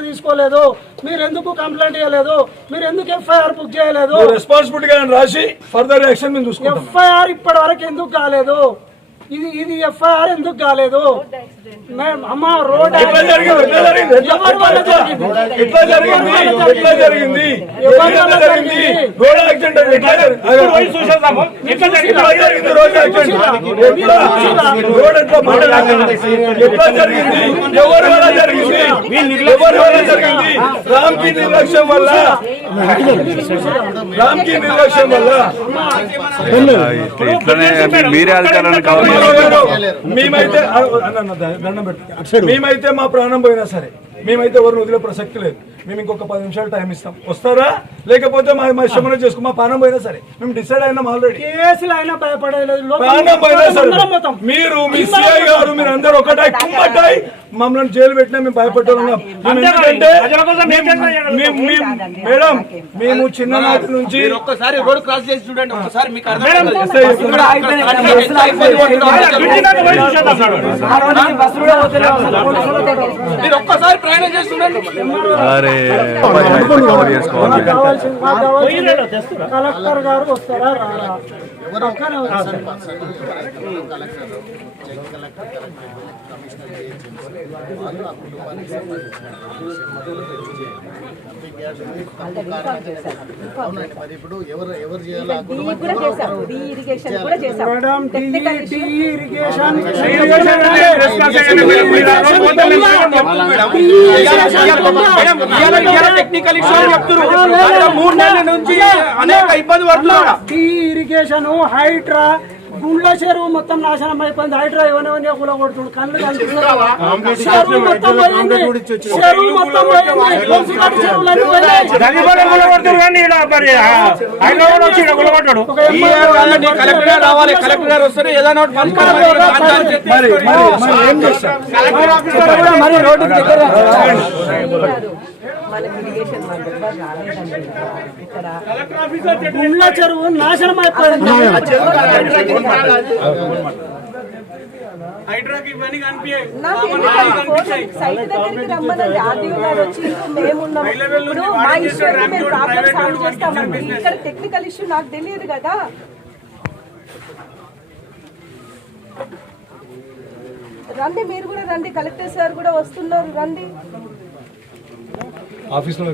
చర్య తీసుకోలేదు, మీరు ఎందుకు కంప్లైంట్ చేయలేదు, మీరు ఎందుకు ఎఫ్ఐఆర్ బుక్ చేయలేదు, రెస్పాన్సిబిలిటీగా రాసి ఫర్దర్ యాక్షన్ మేము చూసుకుంటాం. ఎఫ్ఐఆర్ ఇప్పటి వరకు ఎందుకు కాలేదు, ఇది ఎఫ్ఐఆర్ ఎందుకు కాలేదు? అమ్మ రోడ్ ఎట్లా జరిగింది? రోడ్ యాక్సిడెంట్ ఎట్లా జరిగింది? రోడ్ యాక్సిడెంట్ రోడ్ ఎట్లా జరిగింది? ఎవరి వల్ల జరిగింది? ఎవరి వల్ల జరిగింది? రామ్కి నిర్లక్ష్యం వల్ల, రామ్కి నిర్లక్ష్యం వల్ల మీరే అధికారాన్ని కావాలి. మేమైతే మా ప్రాణం పోయినా సరే మేమైతే ఎవరిని వదిలే ప్రసక్తి లేదు. మేము ఇంకొక 10 నిమిషాలు టైం ఇస్తాం, వస్తారా? లేకపోతే మా ఇష్టమైన చేసుకో, మా ప్రాణం పోయినా సరే మేము డిసైడ్ అయినాం ఆల్రెడీ. కేసులు అయినా భయపడలేదు, ప్రాణం పోయినా సరే మీరు మీ సిఐ గారు మీరు అందరూ ఒకటాయి కుమ్మటాయి మమ్మల్ని జైలు పెట్టినా మేము భయపడుతున్నాం. ఎందుకంటే మేడం మేము చిన్ననాటి నుంచి ఒక్కసారి రోడ్ క్రాస్ చేసి చూడండి, ఒక్కసారి మీకు మీరు ఒక్కసారి ప్రయాణం చేసి చూడండి. కలెక్టర్ గారు వస్తారా? ఇప్పుడు ఎవరు చేయాలి? టెక్నికల్ ఇష్యూ చెప్తున్నారు, 3 నెలల నుంచి అనేక ఇబ్బంది పడుతున్నారు. ఇరిగేషన్ హైడ్రా గుండ్ల చెరువు మొత్తం నాశనం అయిపోయింది. హైడ్రా ఎవరైనా కూడా కొడుతుంది, కళ్ళు కనిపిస్తుంది. చెరువు మొత్తం పోయింది, చెరువు మొత్తం కలెక్టర్ రావాలి, కలెక్టర్ వస్తారు ఏదైనా గుండ్ల చెరువు నాశనం అయిపోయింది. టెక్నికల్ ఇష్యూ నాకు తెలియదు కదా. రండి, మీరు కూడా రండి, కలెక్టర్ సార్ కూడా వస్తున్నారు, రండి. ఆఫీస్ లో